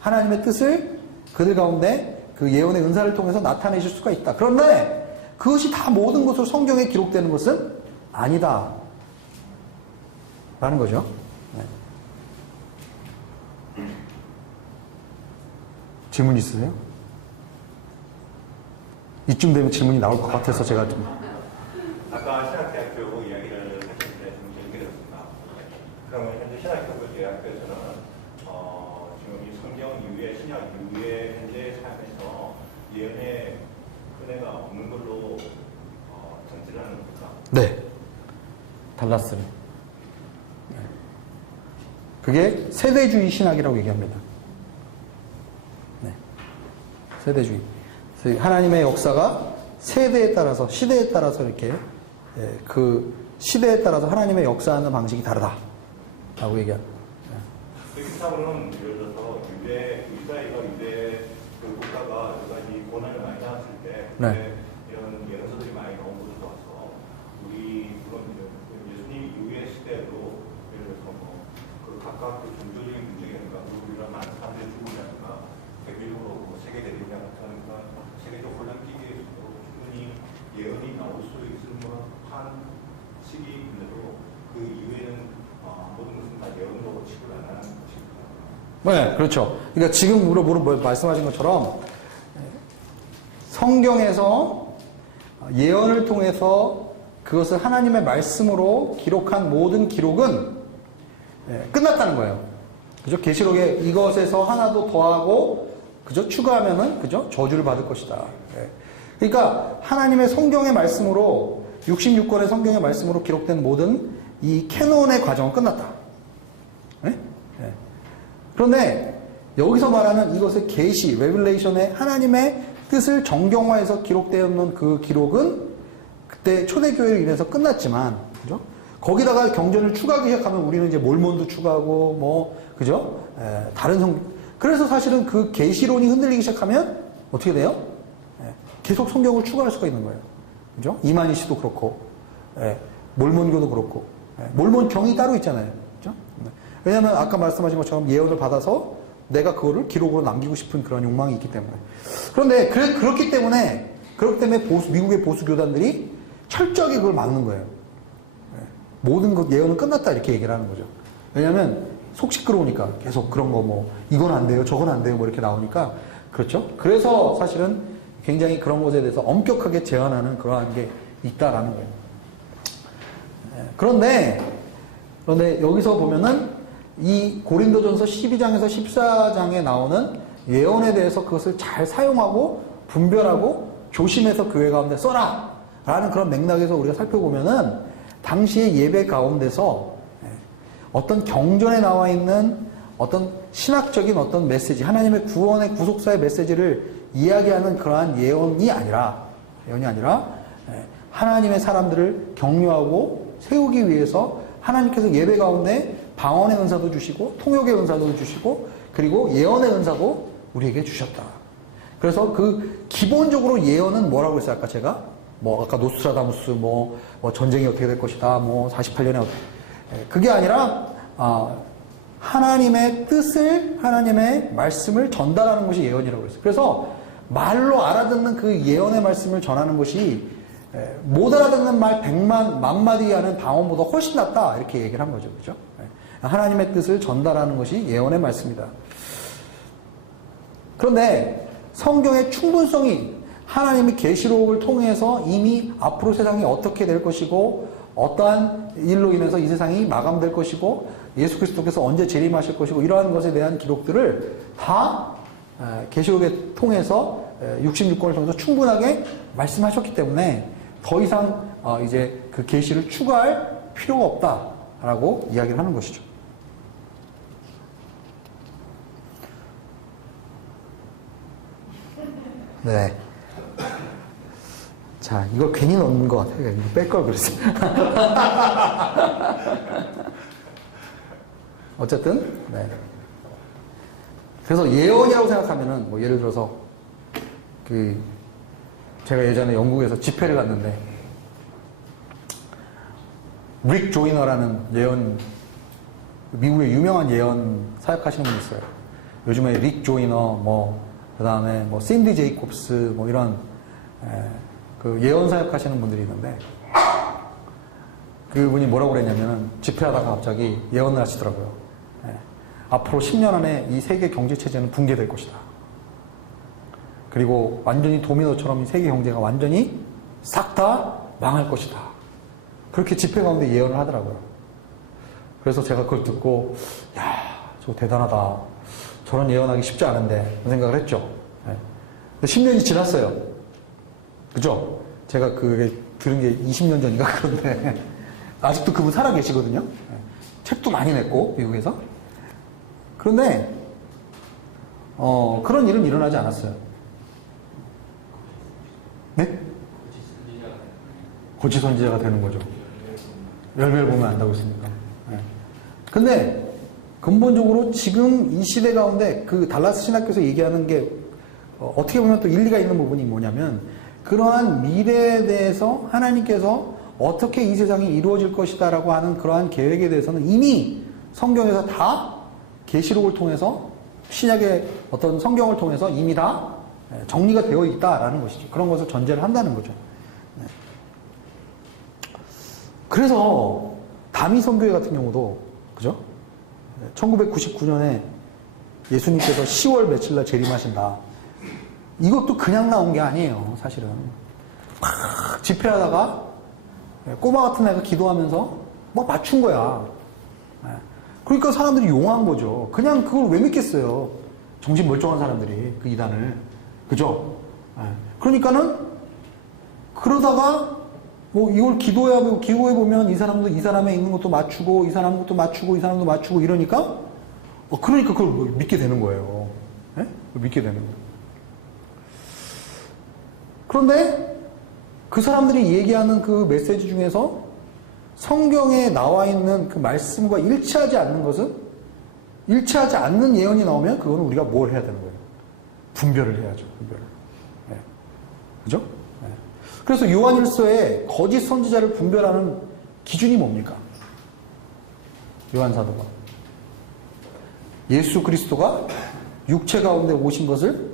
하나님의 뜻을 그들 가운데 그 예언의 은사를 통해서 나타내실 수가 있다. 그런데 그것이 다 모든 것으로 성경에 기록되는 것은 아니다. 라는 거죠. 네. 질문 있으세요? 이쯤 되면 질문이 나올 것 같아서 제가 좀. 아까 신학대학교 이야기를 하셨는데 좀 연결했습니다. 그러면 현재 신학교 대학교에서는 지금 이 성경 이후에 신약 이후에 현재 삶에서 예언의 은혜가 없는 걸로 전제를 하는 겁니까? 네. 달라스는. 네. 그게 세대주의 신학이라고 얘기합니다. 네. 세대주의. 하나님의 역사가 세대에 따라서, 시대에 따라서 이렇게, 그 시대에 따라서 하나님의 역사하는 방식이 다르다라고 얘기합니다. 기타로는 예를 들어서 이스라엘과 유대 그 국가가 여러 가지 고난을 많이 당했을 때 네. 이런 예언서들이 많이 나온 것으로 봐서 우리 그런 예수님 이후의 시대로 예를 들어서 그 각각 그 종교적인 문제라든가 그리고 이런 많은 사람들의 죽음이라든가 대비적으로 세계 대립이나 같은 세계적 혼란 끼기에 충분히 예언이 나올 수 있을 만한 시기인데도 그 이후에는 모든 것은 다 예언으로 치고 나가는 것입니다. 네, 그렇죠. 그러니까 지금 말씀하신 것처럼 성경에서 예언을 통해서 그것을 하나님의 말씀으로 기록한 모든 기록은 끝났다는 거예요. 그죠? 계시록에 이것에서 하나도 더하고 그죠? 추가하면은 그죠? 저주를 받을 것이다. 그러니까 하나님의 성경의 말씀으로 66권의 성경의 말씀으로 기록된 모든 이 캐논의 과정은 끝났다. 네? 네. 그런데 여기서 말하는 이것의 계시, 레벨레이션의 하나님의 뜻을 정경화해서 기록되어 있는 그 기록은 그때 초대교회로 인해서 끝났지만, 그죠? 거기다가 경전을 추가하기 시작하면 우리는 이제 몰몬도 추가하고, 뭐, 그죠? 다른 그래서 사실은 그 계시론이 흔들리기 시작하면 어떻게 돼요? 계속 성경을 추가할 수가 있는 거예요. 그죠? 이만희 씨도 그렇고, 예, 몰몬교도 그렇고, 예, 몰몬경이 따로 있잖아요. 그죠? 왜냐하면 아까 말씀하신 것처럼 예언을 받아서 내가 그거를 기록으로 남기고 싶은 그런 욕망이 있기 때문에. 그런데 그렇기 때문에 미국의 보수 교단들이 철저하게 그걸 막는 거예요. 예, 모든 것 예언은 끝났다 이렇게 얘기를 하는 거죠. 왜냐하면 속 시끄러우니까 계속 그런 거 뭐 이건 안 돼요, 저건 안 돼요, 뭐 이렇게 나오니까 그렇죠. 그래서 사실은 굉장히 그런 것에 대해서 엄격하게 제한하는 그러한 게 있다라는 거예요. 예, 그런데 여기서 보면은 이 고린도전서 12장에서 14장에 나오는 예언에 대해서 그것을 잘 사용하고 분별하고 조심해서 교회 가운데 써라 라는 그런 맥락에서 우리가 살펴보면은 당시의 예배 가운데서 어떤 경전에 나와 있는 어떤 신학적인 어떤 메시지, 하나님의 구원의 구속사의 메시지를 이야기하는 그러한 예언이 아니라 하나님의 사람들을 격려하고 세우기 위해서 하나님께서 예배 가운데 방언의 은사도 주시고 통역의 은사도 주시고 그리고 예언의 은사도 우리에게 주셨다. 그래서 그 기본적으로 예언은 뭐라고 했어요? 아까 제가 아까 노스트라다무스 전쟁이 어떻게 될 것이다 48년에 어떻게 그게 아니라 하나님의 뜻을 하나님의 말씀을 전달하는 것이 예언이라고 그랬어요. 그래서 말로 알아듣는 그 예언의 말씀을 전하는 것이 못 알아듣는 말 100만 만마디 하는 방언보다 훨씬 낫다 이렇게 얘기를 한 거죠. 그죠? 하나님의 뜻을 전달하는 것이 예언의 말씀이다. 그런데 성경의 충분성이 하나님이 계시록을 통해서 이미 앞으로 세상이 어떻게 될 것이고 어떠한 일로 인해서 이 세상이 마감될 것이고 예수 그리스도께서 언제 재림하실 것이고 이러한 것에 대한 기록들을 다 계시록에 통해서 66권을 통해서 충분하게 말씀하셨기 때문에 더 이상 이제 그 계시를 추가할 필요가 없다라고 이야기를 하는 것이죠. 네. 자, 이걸 괜히 넣는 것 같아요. 이거 뺄 걸 그랬어요. 어쨌든, 네. 그래서 예언이라고 생각하면은, 예를 들어서, 제가 예전에 영국에서 집회를 갔는데, 릭 조이너라는 미국의 유명한 예언 사역하시는 분이 있어요. 요즘에 릭 조이너, 그 다음에 신디 제이콥스, 이런, 그 예언 사역하시는 분들이 있는데, 그분이 뭐라고 그랬냐면은, 집회하다가 갑자기 예언을 하시더라고요. 앞으로 10년 안에 이 세계 경제 체제는 붕괴될 것이다. 그리고 완전히 도미노처럼 이 세계 경제가 완전히 싹 다 망할 것이다. 그렇게 집회 가운데 예언을 하더라고요. 그래서 제가 그걸 듣고, 야, 저거 대단하다. 저런 예언하기 쉽지 않은데, 그런 생각을 했죠. 근데 10년이 지났어요. 그죠? 제가 그게 들은 게 20년 전인가 그런데, 아직도 그분 살아 계시거든요. 책도 많이 냈고, 미국에서. 그런데, 그런 일은 일어나지 않았어요. 네? 거짓 선지자가 되는 거죠. 열매를 보면 안다고 했으니까. 근데, 근본적으로 지금 이 시대 가운데 그 달라스 신학교에서 얘기하는 게 어떻게 보면 또 일리가 있는 부분이 뭐냐면 그러한 미래에 대해서 하나님께서 어떻게 이 세상이 이루어질 것이다 라고 하는 그러한 계획에 대해서는 이미 성경에서 다 계시록을 통해서 신약의 어떤 성경을 통해서 이미 다 정리가 되어 있다라는 것이죠. 그런 것을 전제를 한다는 거죠. 그래서 다미 선교회 같은 경우도 그죠? 1999년에 예수님께서 10월 며칠 날 재림하신다. 이것도 그냥 나온 게 아니에요, 사실은. 막 집회하다가 꼬마 같은 애가 기도하면서 막 맞춘 거야. 그러니까 사람들이 용한 거죠. 그냥 그걸 왜 믿겠어요? 정신 멀쩡한 사람들이 그 이단을. 그죠? 그러니까는 그러다가 이걸 기도해보면 이 사람도 이 사람에 있는 것도 맞추고 이 사람 것도 맞추고 이 사람도 맞추고 이러니까 그러니까 그걸 믿게 되는 거예요. 믿게 되는 거예요. 그런데 그 사람들이 얘기하는 그 메시지 중에서 성경에 나와 있는 그 말씀과 일치하지 않는 것은 일치하지 않는 예언이 나오면 그거는 우리가 뭘 해야 되는 거예요? 분별을 해야죠. 분별을. 그죠? 그래서 요한일서에 거짓 선지자를 분별하는 기준이 뭡니까? 요한사도가 예수 그리스도가 육체 가운데 오신 것을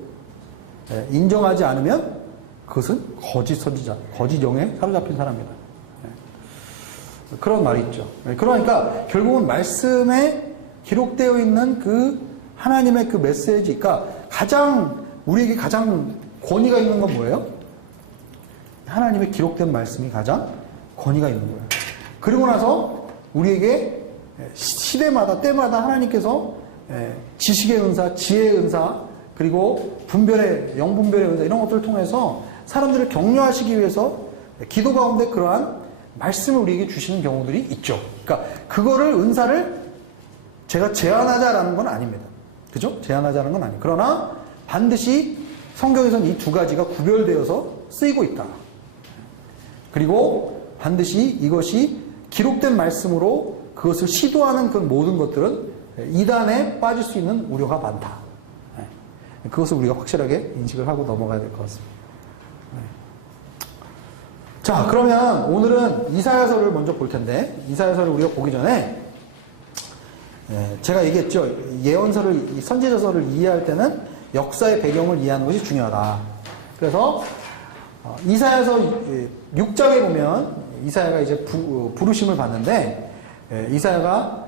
인정하지 않으면 그것은 거짓 선지자, 거짓 영에 사로잡힌 사람이다. 그런 말이 있죠. 그러니까 결국은 말씀에 기록되어 있는 그 하나님의 그 메시지가 우리에게 가장 권위가 있는 건 뭐예요? 하나님의 기록된 말씀이 가장 권위가 있는 거예요. 그리고 나서 우리에게 시대마다 때마다 하나님께서 지식의 은사, 지혜의 은사, 그리고 영분별의 은사 이런 것들을 통해서 사람들을 격려하시기 위해서 기도 가운데 그러한 말씀을 우리에게 주시는 경우들이 있죠. 그러니까 그거를 은사를 제가 제한하자라는 건 아닙니다. 그죠? 제한하자는 건 아니에요. 그러나 반드시 성경에서는 이 두 가지가 구별되어서 쓰이고 있다. 그리고 반드시 이것이 기록된 말씀으로 그것을 시도하는 그 모든 것들은 이단에 빠질 수 있는 우려가 많다. 그것을 우리가 확실하게 인식을 하고 넘어가야 될 것 같습니다. 자, 그러면 오늘은 이사야서를 먼저 볼 텐데, 이사야서를 우리가 보기 전에 제가 얘기했죠. 예언서를, 선지자서를 이해할 때는 역사의 배경을 이해하는 것이 중요하다. 그래서 이사야서 6장에 보면 이사야가 이제 부르심을 받는데, 이사야가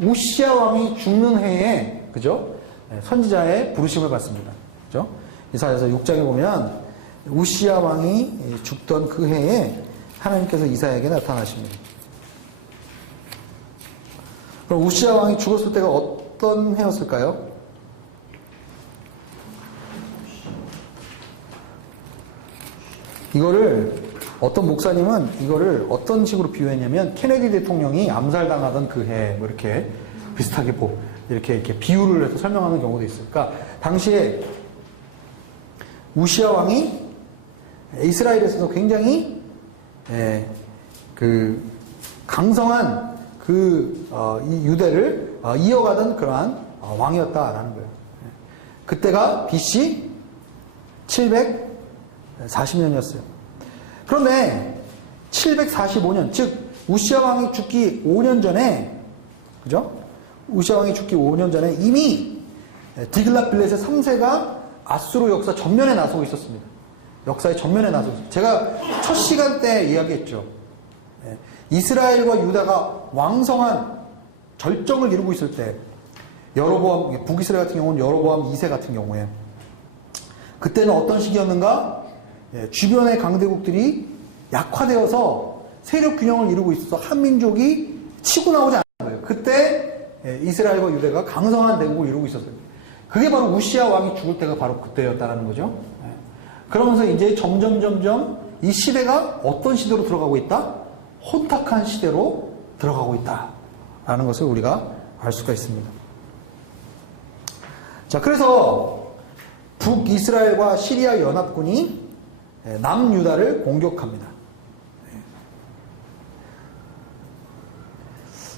우시야 왕이 죽는 해에, 그죠? 선지자의 부르심을 받습니다. 그죠? 이사야서 6장에 보면 우시야 왕이 죽던 그 해에 하나님께서 이사야에게 나타나십니다. 그럼 우시야 왕이 죽었을 때가 어떤 해였을까요? 어떤 목사님은 이거를 어떤 식으로 비유했냐면 케네디 대통령이 암살당하던 그 해, 뭐 이렇게 비슷하게 이렇게 비유를 해서 설명하는 경우도 있어요. 그러니까 당시에 우시야 왕이 이스라엘에서도 굉장히 강성한 이 유대를 이어가던 그러한 왕이었다라는 거예요. 그때가 BC 740년이었어요. 그런데 745년, 즉 우시야 왕이 죽기 5년 전에, 그죠? 우시야 왕이 죽기 5년 전에 이미 디글랏빌렛의 3세가 아수르 역사 전면에 나서고 있었습니다. 역사의 전면에 나서고 있었습니다. 제가 첫 시간 때 이야기했죠. 이스라엘과 유다가 왕성한 절정을 이루고 있을 때, 여로보암, 북이스라엘 같은 경우는 여로보암 2세 같은 경우에, 그때는 어떤 시기였는가? 주변의 강대국들이 약화되어서 세력 균형을 이루고 있어서 한민족이 치고 나오지 않는 거예요. 그때 이스라엘과 유대가 강성한 대국을 이루고 있었어요. 그게 바로 우시야 왕이 죽을 때가 바로 그때였다는 거죠. 그러면서 이제 점점 이 시대가 어떤 시대로 들어가고 있다? 혼탁한 시대로 들어가고 있다라는 것을 우리가 알 수가 있습니다. 자, 그래서 북이스라엘과 시리아 연합군이 남유다를 공격합니다.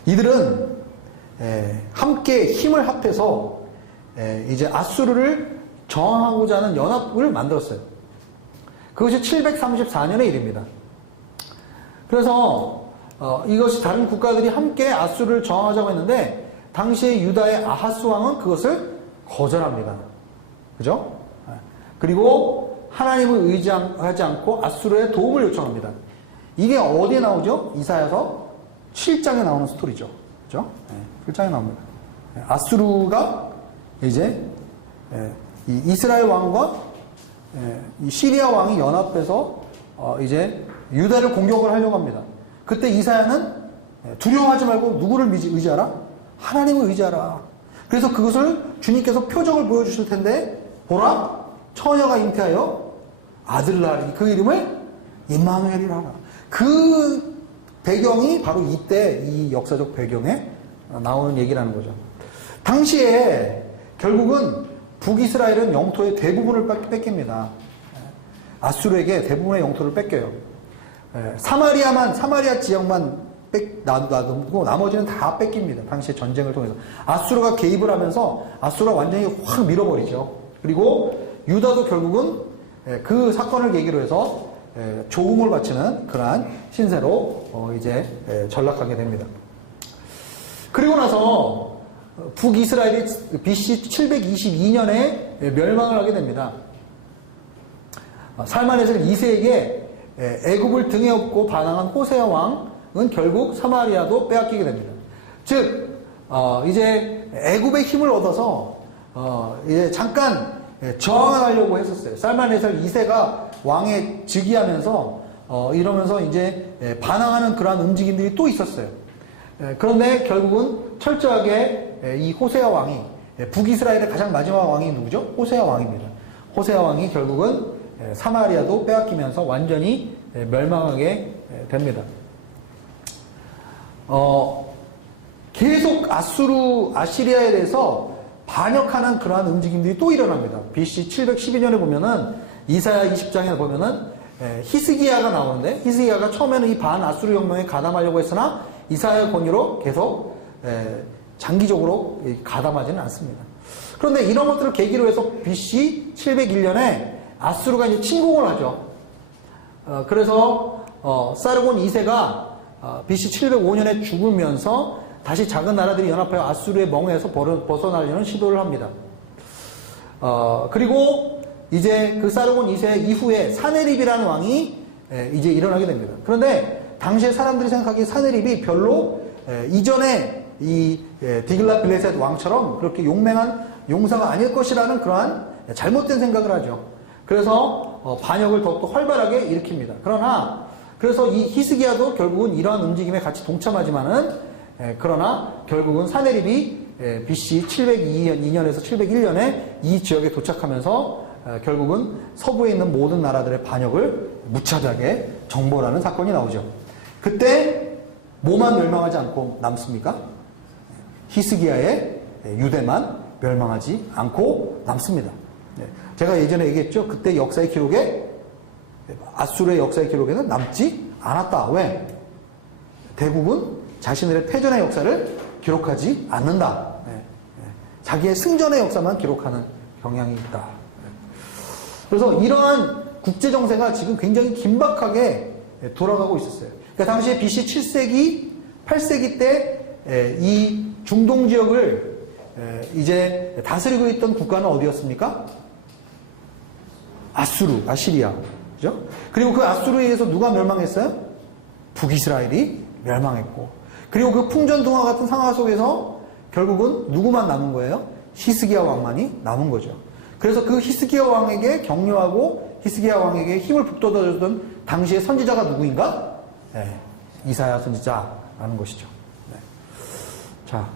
이들은 함께 힘을 합해서 이제 아수르를 저항하고자 하는 연합을 만들었어요. 그것이 734년의 일입니다. 그래서 이것이 다른 국가들이 함께 아수르를 저항하자고 했는데 당시에 유다의 아하스 왕은 그것을 거절합니다. 그죠? 그리고 하나님을 의지하지 않고 아수르의 도움을 요청합니다. 이게 어디에 나오죠? 이사야서 7장에 나오는 스토리죠. 그죠? 7장에 나옵니다. 아수르가 이제 이 이스라엘 왕과 이 시리아 왕이 연합해서 이제 유다를 공격을 하려고 합니다. 그때 이사야는 두려워하지 말고 누구를 의지하라? 하나님을 의지하라. 그래서 그것을 주님께서 표적을 보여주실 텐데, 보라, 처녀가 잉태하여 아들을 낳으리니 그 이름을 임마누엘이라 하라. 그 배경이 바로 이때 이 역사적 배경에 나오는 얘기라는 거죠. 당시에 결국은 북이스라엘은 영토의 대부분을 뺏깁니다. 아수르에게 대부분의 영토를 뺏겨요. 사마리아 지역만 놔두고 나머지는 다 뺏깁니다. 당시의 전쟁을 통해서. 아수르가 개입을 하면서 아수르가 완전히 확 밀어버리죠. 그리고 유다도 결국은 그 사건을 계기로 해서 조음을 바치는 그러한 신세로 이제 전락하게 됩니다. 그리고 나서 북이스라엘이 BC 722년에 멸망을 하게 됩니다. 살만에셀 2세에게 애굽을 등에 업고 반항한 호세아 왕은 결국 사마리아도 빼앗기게 됩니다. 즉 이제 애굽의 힘을 얻어서 이제 잠깐 저항하려고 했었어요. 살만에셀 2세가 왕에 즉위하면서 이러면서 이제 반항하는 그러한 움직임들이 또 있었어요. 그런데 결국은 철저하게 이 호세아 왕이 북이스라엘의 가장 마지막 왕이 누구죠? 호세아 왕입니다. 호세아 왕이 결국은 사마리아도 빼앗기면서 완전히 멸망하게 됩니다. 계속 아시리아에 대해서 반역하는 그러한 움직임들이 또 일어납니다. BC 712년에 보면은 이사야 20장에 보면은 히스기야가 나오는데 히스기야가 처음에는 이 반아수르 혁명에 가담하려고 했으나 이사야의 권유로 계속 장기적으로 가담하지는 않습니다. 그런데 이런 것들을 계기로 해서 BC 701년에 아수르가 이제 침공을 하죠. 그래서 사르곤 2세가 BC 705년에 죽으면서 다시 작은 나라들이 연합하여 아수르의 멍에서 벗어나려는 시도를 합니다. 그리고 이제 그 사르곤 2세 이후에 사네립이라는 왕이 이제 일어나게 됩니다. 그런데 당시에 사람들이 생각하기에 사네립이 별로 이전에 이 디글랏빌레셋 왕처럼 그렇게 용맹한 용사가 아닐 것이라는 그러한 잘못된 생각을 하죠. 그래서 반역을 더욱더 활발하게 일으킵니다. 그러나 그래서 이 히스기야도 결국은 이러한 움직임에 같이 동참하지만은 그러나 결국은 사네립이 BC 702년에서 701년에 이 지역에 도착하면서 결국은 서부에 있는 모든 나라들의 반역을 무차별하게 정벌하는 사건이 나오죠. 그때 뭐만 멸망하지 않고 남습니까? 히스기야의 유대만 멸망하지 않고 남습니다. 제가 예전에 얘기했죠. 그때 역사의 기록에 아수르의 역사의 기록에는 남지 않았다. 왜? 대국은 자신들의 패전의 역사를 기록하지 않는다. 자기의 승전의 역사만 기록하는 경향이 있다. 그래서 이러한 국제 정세가 지금 굉장히 긴박하게 돌아가고 있었어요. 그러니까 당시에 BC 7세기, 8세기 때 이 중동 지역을 이제 다스리고 있던 국가는 어디였습니까? 아시리아. 그죠? 그리고 그 아수르에 의해서 누가 멸망했어요? 북이스라엘이 멸망했고. 그리고 그 풍전등화 같은 상황 속에서 결국은 누구만 남은 거예요? 히스기야 왕만이 남은 거죠. 그래서 그 히스기야 왕에게 격려하고 히스기야 왕에게 힘을 북돋아주던 당시의 선지자가 누구인가? 이사야 선지자라는 것이죠. 자.